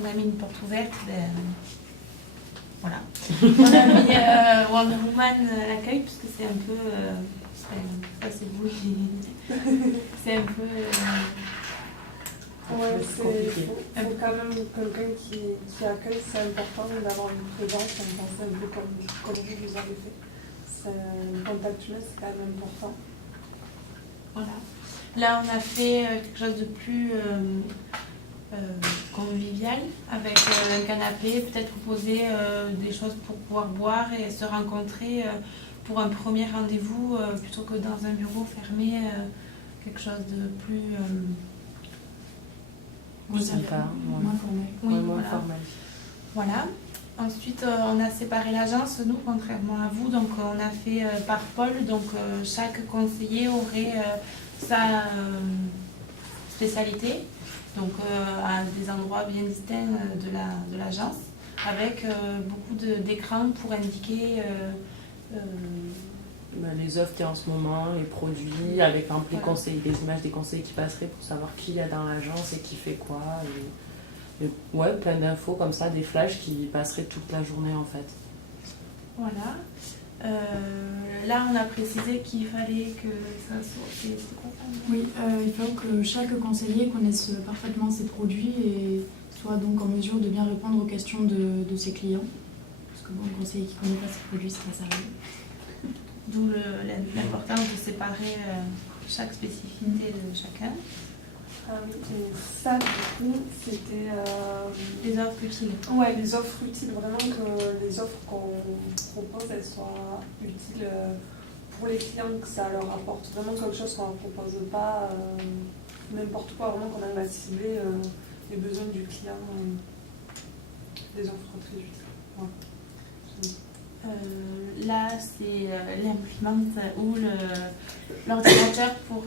on a mis une porte ouverte. Voilà. On a mis Wonder Woman à l'accueil, parce que c'est un peu... ça, c'est vous qui... c'est un peu... Ouais, faut quand même quelqu'un qui accueille, c'est important d'avoir une présence, on pense un peu comme vous avez fait. Le contact humain, c'est quand même important. Voilà. Là, on a fait quelque chose de plus convivial, avec un canapé, peut-être proposer des choses pour pouvoir boire et se rencontrer pour un premier rendez-vous, plutôt que dans un bureau fermé, quelque chose de plus... sympa, moins formel. Oui, moins voilà. formel. Voilà. Ensuite, on a séparé l'agence, nous, contrairement à vous. Donc, on a fait par pôle. Donc, chaque conseiller aurait sa spécialité, donc à des endroits bien distincts de l'agence, avec beaucoup d'écrans pour indiquer les offres qu'il y a en ce moment, les produits, avec par exemple les conseils, les images des conseillers qui passeraient pour savoir qui il y a dans l'agence et qui fait quoi. Et ouais, plein d'infos comme ça, des flashs qui passeraient toute la journée en fait. Voilà. Là, on a précisé qu'il fallait que ça soit... C'est quoi ça ? Oui, il faut que chaque conseiller connaisse parfaitement ses produits et soit donc en mesure de bien répondre aux questions de ses clients. Parce que bon, un conseiller qui ne connaît pas ses produits, c'est pas sérieux. D'où l'importance de séparer chaque spécificité de chacun. Ah oui, et ça, du coup, c'était... Les offres utiles. Ouais, les offres utiles, vraiment que les offres qu'on propose, elles soient utiles pour les clients, que ça leur apporte vraiment quelque chose qu'on ne propose pas, n'importe quoi, vraiment qu'on arrive à cibler les besoins du client, des offres très utiles. Ouais. Là, c'est l'imprimante ou l'ordinateur pour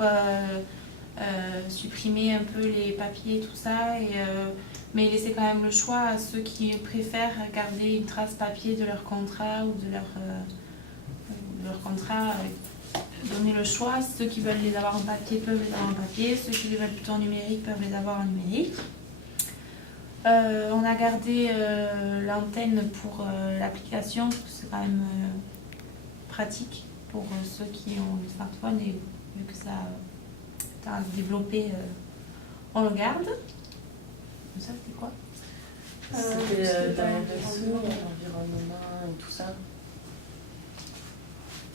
supprimer un peu les papiers, tout ça, mais laisser quand même le choix à ceux qui préfèrent garder une trace papier de leur contrat ou de leur contrat. Donner le choix, ceux qui veulent les avoir en papier peuvent les avoir en papier, ceux qui les veulent plutôt en numérique peuvent les avoir en numérique. On a gardé l'antenne pour l'application, parce que c'est quand même pratique pour ceux qui ont le smartphone, et vu que ça a développé, on le garde. Ça, c'était quoi ? C'était RSE, l'environnement et tout ça.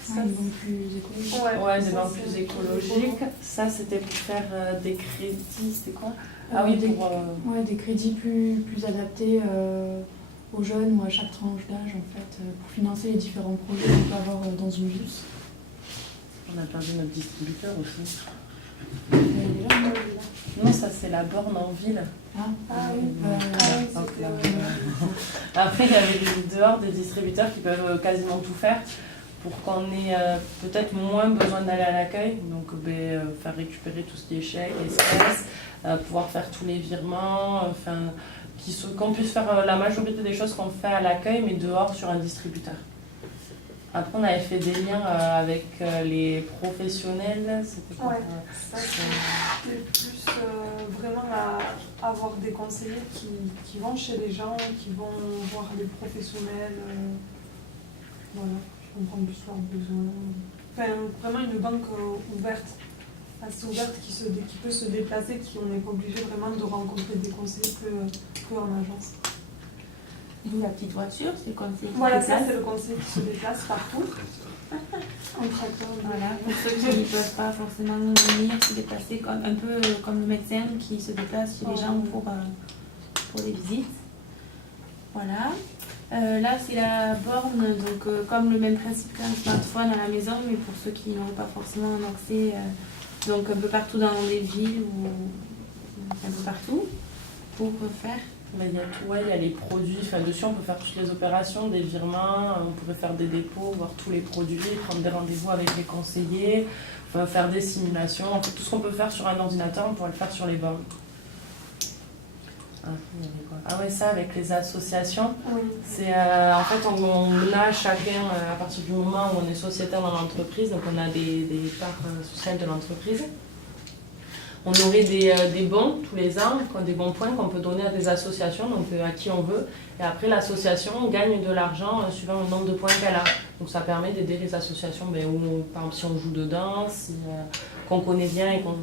Ça, des banques plus écologiques. Ouais, des banques plus écologiques. Ça, c'était pour faire des crédits, c'était quoi ? Ah oui, des crédits plus adaptés aux jeunes ou à chaque tranche d'âge, en fait, pour financer les différents projets qu'on peut avoir dans une ville. On a perdu notre distributeur aussi. Déjà, non, ça c'est la borne en ville. Après, il y avait dehors des distributeurs qui peuvent quasiment tout faire pour qu'on ait peut-être moins besoin d'aller à l'accueil. Donc, faire récupérer tout ce qui est chèque, espèces, pouvoir faire tous les virements, qu'on puisse faire la majorité des choses qu'on fait à l'accueil, mais dehors sur un distributeur. Après, on avait fait des liens avec les professionnels. C'était quoi ? Ouais, ça c'était plus vraiment avoir des conseillers qui vont chez les gens, qui vont voir les professionnels, voilà, qui comprennent plus leurs besoins. Enfin, vraiment une banque ouverte, assez ouverte, qui peut se déplacer, on n'est pas obligé vraiment de rencontrer des conseillers que en agence. D'où la petite voiture, c'est le conseiller qui voilà, se ça déplace. c'est le conseiller qui se déplace partout. En tracteur. Voilà, pour ceux qui ne peuvent pas forcément venir se déplacer, un peu comme le médecin qui se déplace chez les gens pour les visites. Voilà. Là, c'est la borne, donc comme le même principe qu'un smartphone à la maison, mais pour ceux qui n'auraient pas forcément un accès, donc un peu partout dans les villes ou un peu partout, pour faire. Il y a tout, il y a les produits, dessus on peut faire toutes les opérations, des virements, on pourrait faire des dépôts, voir tous les produits, prendre des rendez-vous avec les conseillers, faire des simulations, en fait, tout ce qu'on peut faire sur un ordinateur, on pourrait le faire sur les bornes. Ah ouais, ça avec les associations, Oui. C'est en fait on a chacun, à partir du moment où on est sociétaire dans l'entreprise, donc on a des parts sociales de l'entreprise. on aurait des bons tous les ans, des bons points qu'on peut donner à des associations, donc à qui on veut. Et après, l'association gagne de l'argent suivant le nombre de points qu'elle a. Donc ça permet d'aider les associations, où, par exemple, si on joue dedans, qu'on connaît bien et qu'on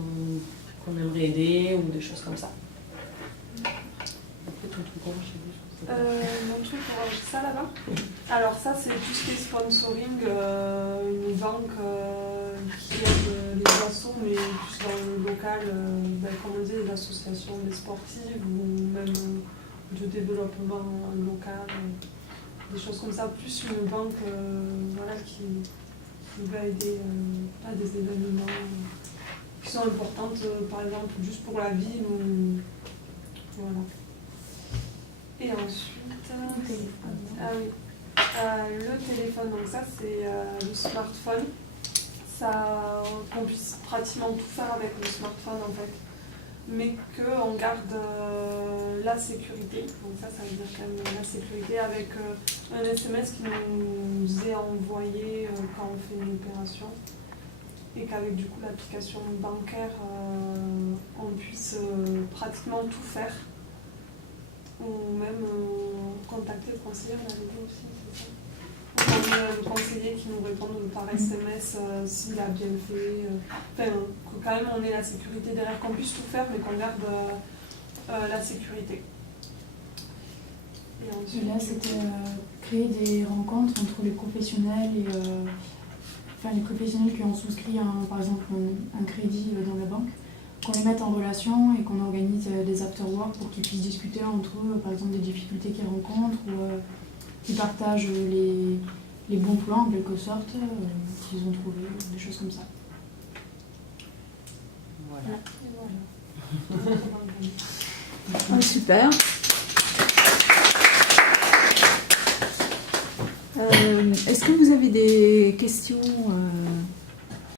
aimerait aider, ou des choses comme ça. Après, ton truc orange, je sais plus. Mon truc orange, ça là-bas. Alors ça, c'est tout ce qui est sponsoring, une banque qui aide les assos, mais plus dans le local, comme on dit, les associations des sportives ou même de développement local, des choses comme ça, plus une banque qui va aider à des événements qui sont importantes, par exemple juste pour la ville ou voilà. Et ensuite, ah oui, le téléphone, donc ça c'est le smartphone. Qu'on puisse pratiquement tout faire avec le smartphone en fait, mais qu'on garde la sécurité. Donc ça veut dire quand même la sécurité avec un SMS qui nous est envoyé quand on fait une opération, et qu'avec du coup l'application bancaire, on puisse pratiquement tout faire. Ou même contacter le conseiller, on avait dit aussi, c'est ça. Ou même le conseiller qui nous répond par SMS s'il a bien fait. Que quand même on ait la sécurité derrière, qu'on puisse tout faire, mais qu'on garde la sécurité. Et ensuite, là, c'était créer des rencontres entre les professionnels et les professionnels qui ont souscrit par exemple un crédit dans la banque, qu'on les mette en relation et qu'on organise des after-work pour qu'ils puissent discuter entre eux, par exemple des difficultés qu'ils rencontrent, ou qu'ils partagent les bons plans en quelque sorte qu'ils ont trouvés, des choses comme ça. Voilà. et voilà. Super. Est-ce que vous avez des questions